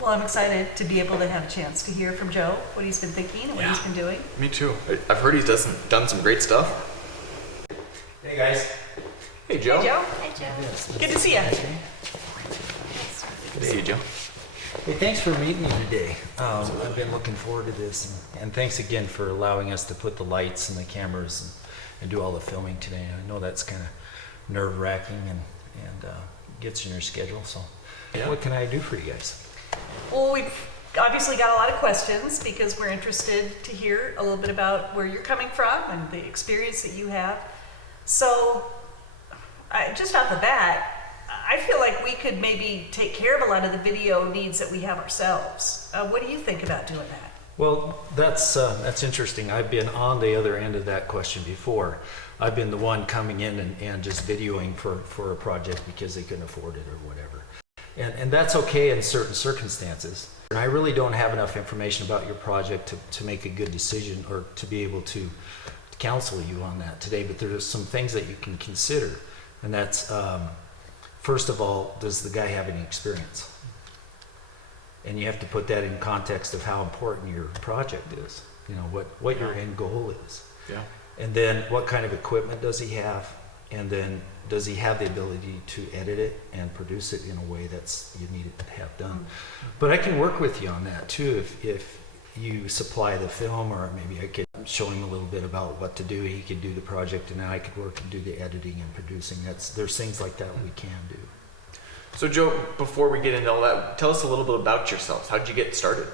Well, I'm excited to be able to have a chance to hear from Joe, what he's been thinking and what he's been doing. Me too. I've heard he's done some great stuff. Hey guys. Hey Joe. Hey, Joe. Hi, Joe. Good to see you. Good to see you, Joe. Hey, thanks for meeting me today. I've been looking forward to this, and thanks again for allowing us to put the lights and the cameras and do all the filming today. I know that's kind of nerve-wracking and gets in your schedule, so what can I do for you guys? Well, we've obviously got a lot of questions because we're interested to hear a little bit about where you're coming from and the experience that you have. So, just off the bat, I feel like we could maybe take care of a lot of the video needs that we have ourselves. What do you think about doing that? Well, that's interesting. I've been on the other end of that question before. I've been the one coming in and just videoing for a project because they couldn't afford it or whatever. And that's okay in certain circumstances. And I really don't have enough information about your project to make a good decision or to be able to counsel you on that today, but there's some things that you can consider. And that's, first of all, does the guy have any experience? And you have to put that in context of how important your project is. You know, what your end goal is. Yeah. And then what kind of equipment does he have? And then does he have the ability to edit it and produce it in a way that's you need it to have done? But I can work with you on that too if you supply the film, or maybe I could show him a little bit about what to do. He could do the project and then I could work and do the editing and producing. There's things like that we can do. So Joe, before we get into all that, tell us a little bit about yourself. How did you get started?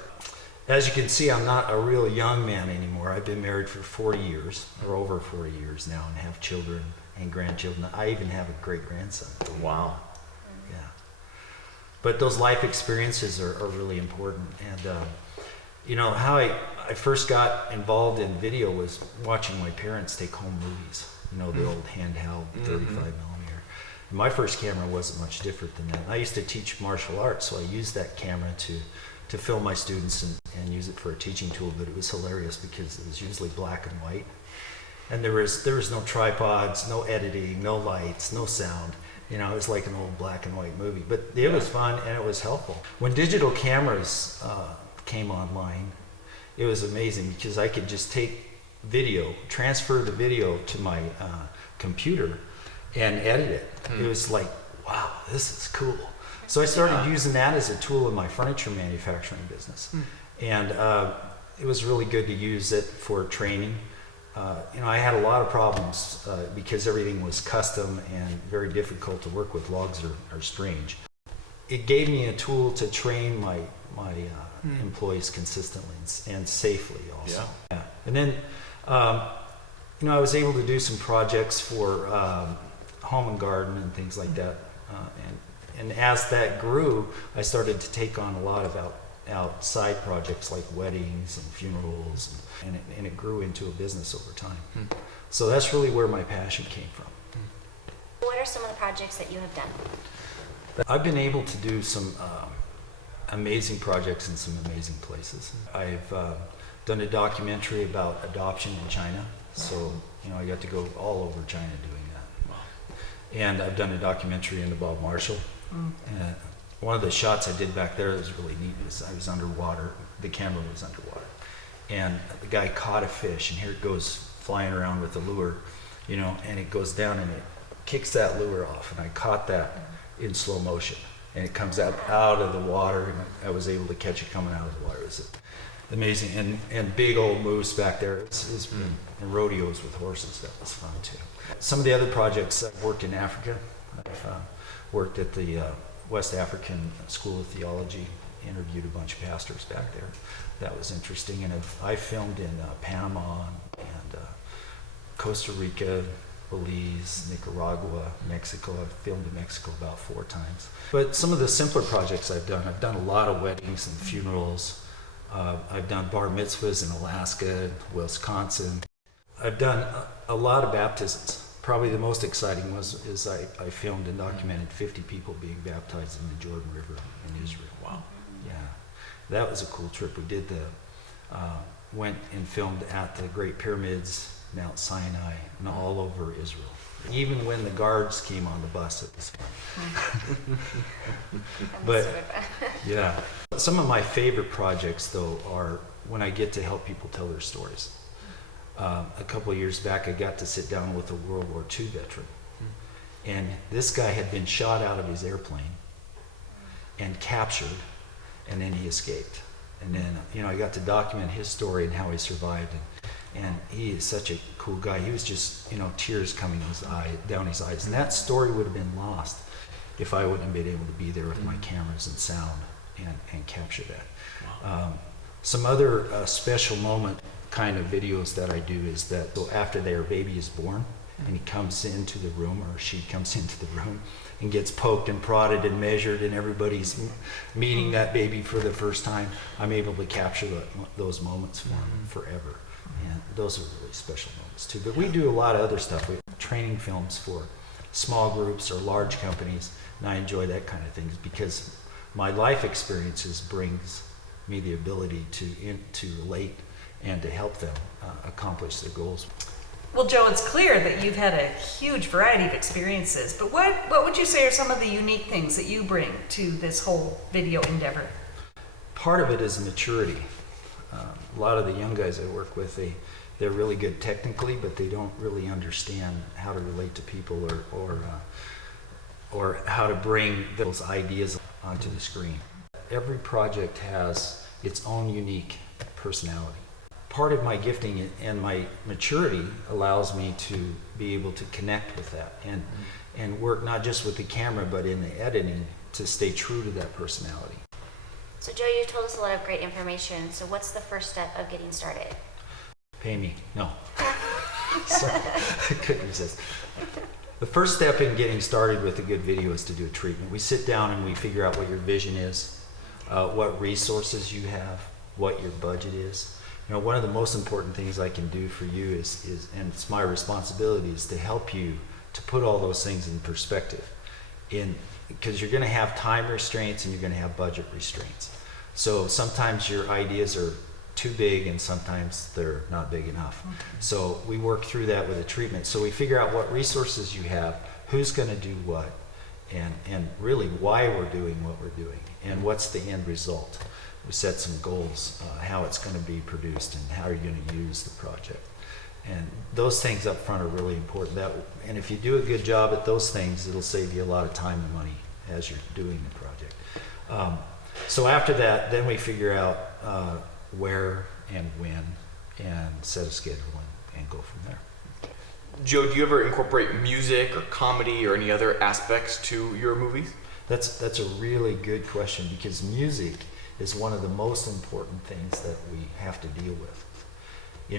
As you can see, I'm not a real young man anymore. I've been married for 40 years, or over 40 years now, and have children and grandchildren. I even have a great-grandson. Wow. Yeah. But those life experiences are really important. And, you know, how I first got involved in video was watching my parents take home movies. You know, the old handheld 35 millimeter. And my first camera wasn't much different than that. I used to teach martial arts, so I used that camera to film my students and use it for a teaching tool, but it was hilarious because it was usually black and white. And there was no tripods, no editing, no lights, no sound. You know, it was like an old black and white movie, but it was fun and it was helpful. When digital cameras came online, it was amazing because I could just take video, transfer the video to my computer and edit it. It was like, wow, this is cool. So I started using that as a tool in my furniture manufacturing business. And it was really good to use it for training. You know, I had a lot of problems because everything was custom and very difficult to work with. Logs are strange. It gave me a tool to train my employees consistently and safely also. Yeah. And then, you know, I was able to do some projects for home and garden and things like that. And as that grew, I started to take on a lot of outside projects like weddings and funerals, and it grew into a business over time. So that's really where my passion came from. What are some of the projects that you have done? I've been able to do some amazing projects in some amazing places. I've done a documentary about adoption in China, so you know I got to go all over China doing that. Wow. And I've done a documentary into Bob Marshall. One of the shots I did back there that was really neat is I was underwater, the camera was underwater, and the guy caught a fish, and here it goes flying around with the lure, you know, and it goes down and it kicks that lure off, and I caught that in slow motion, and it comes out of the water, and I was able to catch it coming out of the water. It was amazing, and big old moose back there. It's and rodeos with horses. That was fun too. Some of the other projects, I've worked in Africa. I've worked at the West African School of Theology, interviewed a bunch of pastors back there. That was interesting. And I filmed in Panama and Costa Rica, Belize, Nicaragua, Mexico. I've filmed in Mexico about 4 times. But some of the simpler projects I've done a lot of weddings and funerals. I've done bar mitzvahs in Alaska, Wisconsin. I've done a lot of baptisms. Probably the most exciting is I filmed and documented 50 people being baptized in the Jordan River in Israel. Wow. Yeah, that was a cool trip. We did went and filmed at the Great Pyramids, Mount Sinai, and all over Israel. Even when the guards came on the bus, it was fun. But yeah, Some of my favorite projects, though, are when I get to help people tell their stories. A couple of years back, I got to sit down with a World War II veteran. And this guy had been shot out of his airplane and captured, and then he escaped. And then, I got to document his story and how he survived. And he is such a cool guy. He was just, tears coming down his eyes. And that story would have been lost if I wouldn't have been able to be there with my cameras and sound and capture that. Wow. Some other special moment kind of videos that I do is that after their baby is born and he comes into the room, or she comes into the room and gets poked and prodded and measured, and everybody's meeting that baby for the first time, I'm able to capture those moments for them forever. And those are really special moments too. But we do a lot of other stuff. We have training films for small groups or large companies, and I enjoy that kind of things because my life experiences brings me the ability to relate and to help them accomplish their goals. Well, Joe, it's clear that you've had a huge variety of experiences, but what would you say are some of the unique things that you bring to this whole video endeavor? Part of it is maturity. A lot of the young guys I work with, they're really good technically, but they don't really understand how to relate to people or how to bring those ideas onto the screen. Every project has its own unique personality. Part of my gifting and my maturity allows me to be able to connect with that and work not just with the camera but in the editing to stay true to that personality. So Joe, you told us a lot of great information. So what's the first step of getting started? Pay me. No. Sorry, I couldn't resist. The first step in getting started with a good video is to do a treatment. We sit down and we figure out what your vision is, what resources you have, what your budget is. One of the most important things I can do for you is, and it's my responsibility, is to help you to put all those things in perspective. Because you're going to have time restraints and you're going to have budget restraints. So sometimes your ideas are too big and sometimes they're not big enough. Okay. So we work through that with a treatment. So we figure out what resources you have, who's going to do what, and really why we're doing what we're doing, and what's the end result. We set some goals, how it's going to be produced and how you're going to use the project. And those things up front are really important. And if you do a good job at those things, it'll save you a lot of time and money as you're doing the project. So after that, then we figure out where and when and set a schedule and go from there. Joe, do you ever incorporate music or comedy or any other aspects to your movies? That's a really good question because music is one of the most important things that we have to deal with.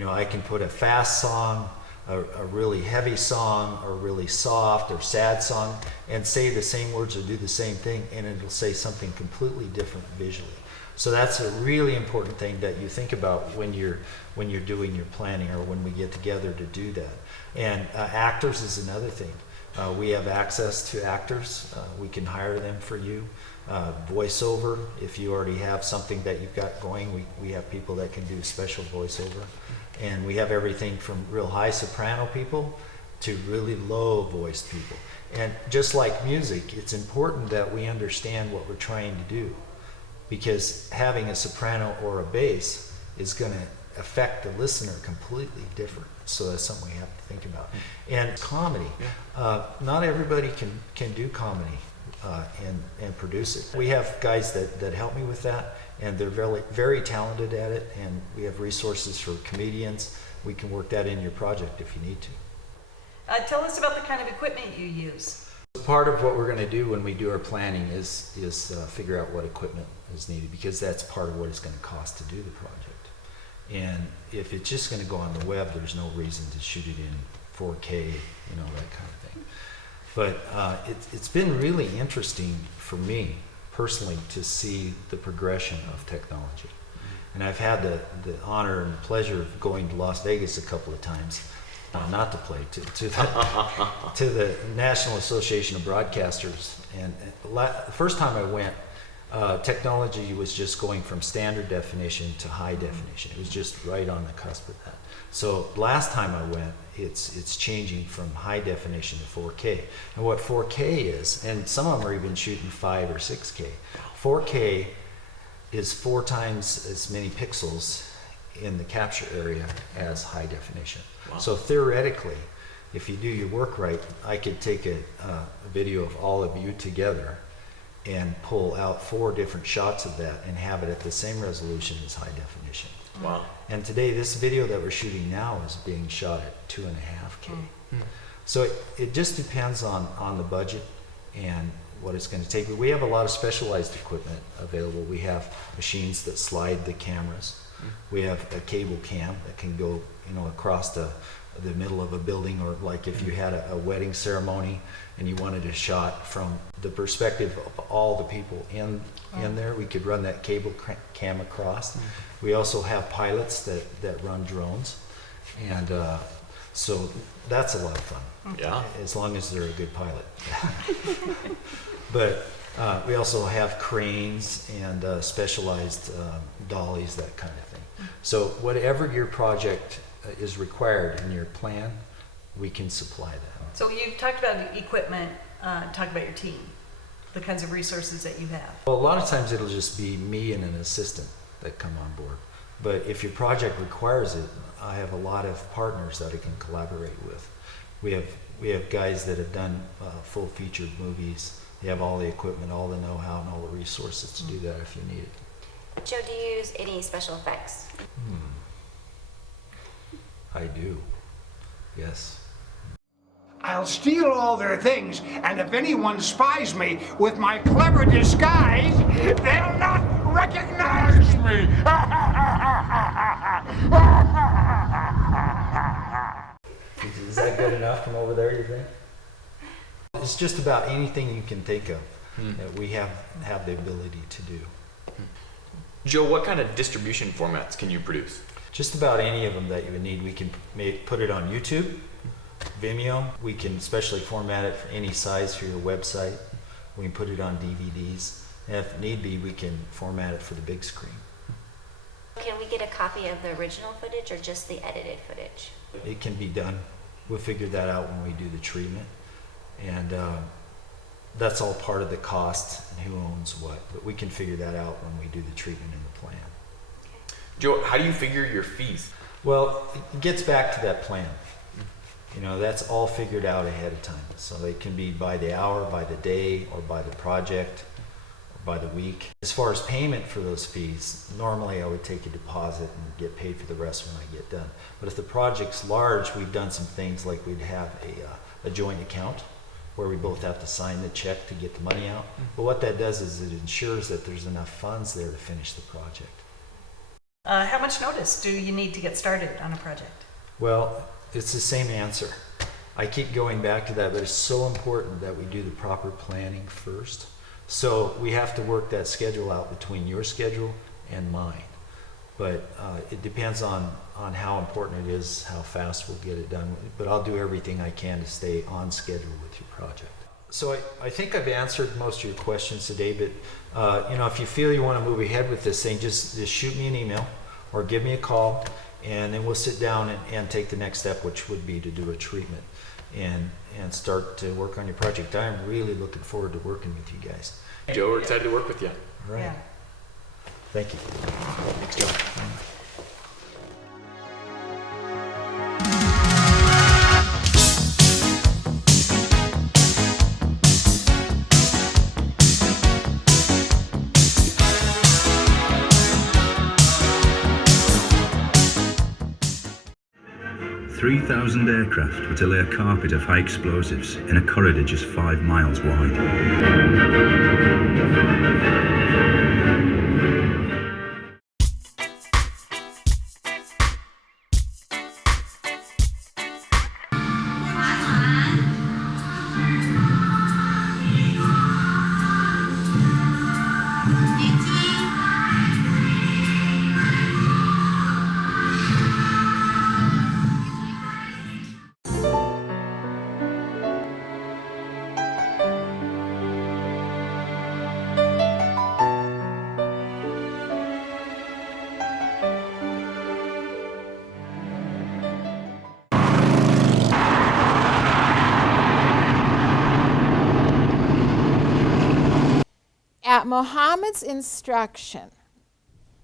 I can put a fast song, a really heavy song, or a really soft or sad song, and say the same words or do the same thing, and it'll say something completely different visually. So that's a really important thing that you think about when you're doing your planning or when we get together to do that. And actors is another thing. We have access to actors. We can hire them for you. Voiceover, if you already have something that you've got going, we have people that can do special voiceover. And we have everything from real high soprano people to really low voiced people. And just like music, it's important that we understand what we're trying to do, because having a soprano or a bass is going to affect the listener completely different. So that's something we have to think about. And comedy, not everybody can do comedy and produce it. We have guys that help me with that, and they're very, very talented at it, and we have resources for comedians. We can work that in your project if you need to. Tell us about the kind of equipment you use. Part of what we're going to do when we do our planning is figure out what equipment is needed, because that's part of what it's going to cost to do the project. And if it's just going to go on the web, there's no reason to shoot it in 4K, that kind of thing. But it's been really interesting for me personally to see the progression of technology. And I've had the honor and pleasure of going to Las Vegas a couple of times, not to play, to the National Association of Broadcasters. And the first time I went, technology was just going from standard definition to high definition. It was just right on the cusp of that. So last time I went, it's changing from high definition to 4K. And what 4K is, and some of them are even shooting 5 or 6K. 4K is 4 times as many pixels in the capture area as high definition. Wow. So theoretically, if you do your work right, I could take a video of all of you together and pull out 4 different shots of that and have it at the same resolution as high definition. Wow. And today, this video that we're shooting now is being shot at 2.5K. So it just depends on the budget and what it's going to take. But we have a lot of specialized equipment available. We have machines that slide the cameras. We have a cable cam that can go, across the middle of a building, or like if you had a wedding ceremony and you wanted a shot from the perspective of all the people in there, we could run that cable cam across. We also have pilots that run drones, and so that's a lot of fun. Yeah. As long as they're a good pilot. But we also have cranes and specialized dollies, that kind of thing. So whatever your project is required in your plan, we can supply that. So you've talked about equipment, talked about your team, the kinds of resources that you have. Well, a lot of times it'll just be me and an assistant that come on board. But if your project requires it, I have a lot of partners that I can collaborate with. We have guys that have done full featured movies. They have all the equipment, all the know-how, and all the resources to do that if you need it. Joe, do you use any special effects? I do. Yes. I'll steal all their things, and if anyone spies me with my clever disguise, they'll not recognize me! Is that good enough from over there, you think? It's just about anything you can think of that we have the ability to do. Joe, what kind of distribution formats can you produce? Just about any of them that you would need. We can put it on YouTube, Vimeo. We can specially format it for any size for your website. We can put it on DVDs. And if need be, we can format it for the big screen. Can we get a copy of the original footage or just the edited footage? It can be done. We'll figure that out when we do the treatment. And that's all part of the cost and who owns what. But we can figure that out when we do the treatment in the plan. Joe, how do you figure your fees? Well, it gets back to that plan. That's all figured out ahead of time. So it can be by the hour, by the day, or by the project, or by the week. As far as payment for those fees, normally I would take a deposit and get paid for the rest when I get done. But if the project's large, we've done some things like we'd have a joint account where we both have to sign the check to get the money out. But what that does is it ensures that there's enough funds there to finish the project. How much notice do you need to get started on a project? Well, it's the same answer. I keep going back to that, but it's so important that we do the proper planning first. So we have to work that schedule out between your schedule and mine. But it depends on how important it is, how fast we'll get it done. But I'll do everything I can to stay on schedule with your project. So I think I've answered most of your questions today, but if you feel you want to move ahead with this thing, just shoot me an email or give me a call, and then we'll sit down and take the next step, which would be to do a treatment and start to work on your project. I'm really looking forward to working with you guys. Joe, we're excited to work with you. All right. Yeah. Thank you. Thanks, Joe. 3,000 aircraft were to lay a carpet of high explosives in a corridor just 5 miles wide. At Muhammad's instruction,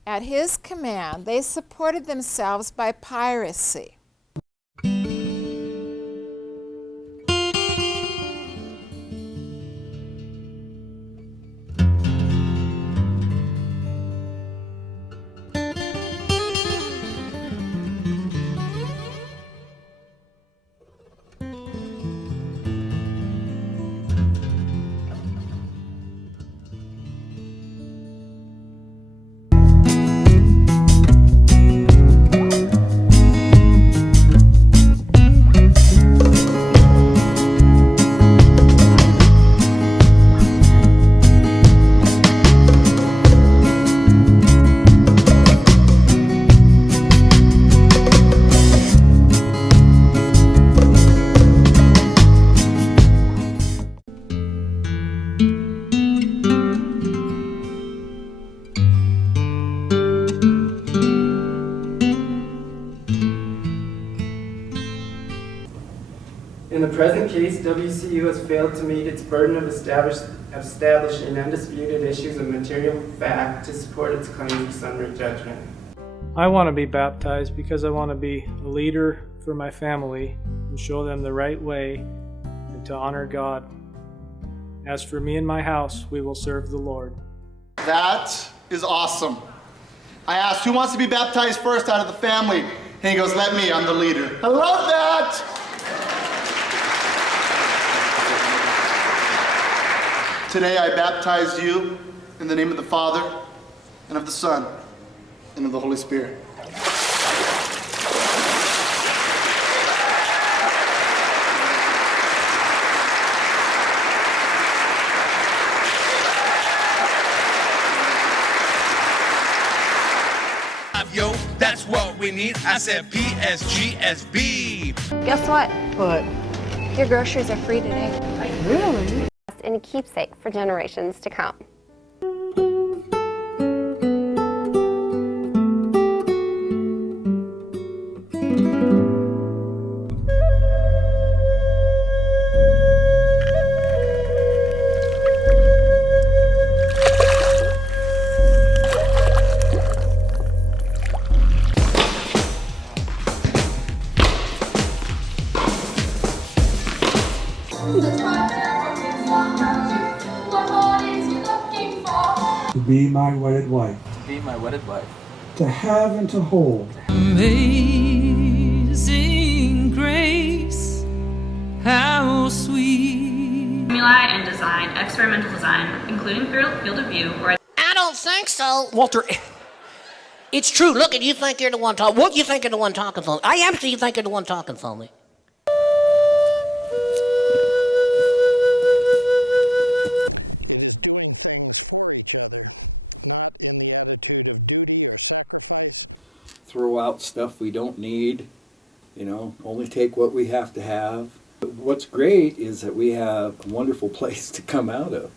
At his command, they supported themselves by piracy. In the present case, WCU has failed to meet its burden of establishing undisputed issues of material fact to support its claim for summary judgment. I want to be baptized because I want to be a leader for my family and show them the right way and to honor God. As for me and my house, we will serve the Lord. That is awesome. I asked, who wants to be baptized first out of the family? And he goes, let me, I'm the leader. I love that! Today I baptize you in the name of the Father, and of the Son, and of the Holy Spirit. Yo, that's what we need. I said PSGSB. Guess what? What? Your groceries are free today. Really? And a keepsake for generations to come. To be my wedded wife. To be my wedded wife. To have and to hold. Amazing grace, how sweet. Formula and design, experimental design, including field of view. I don't think so. Walter, it's true. Look, you think you're the one talking. What, you think you're the one talking for me? I am sure you think you're the one talking for me. Throw out stuff we don't need, only take what we have to have. But what's great is that we have a wonderful place to come out of.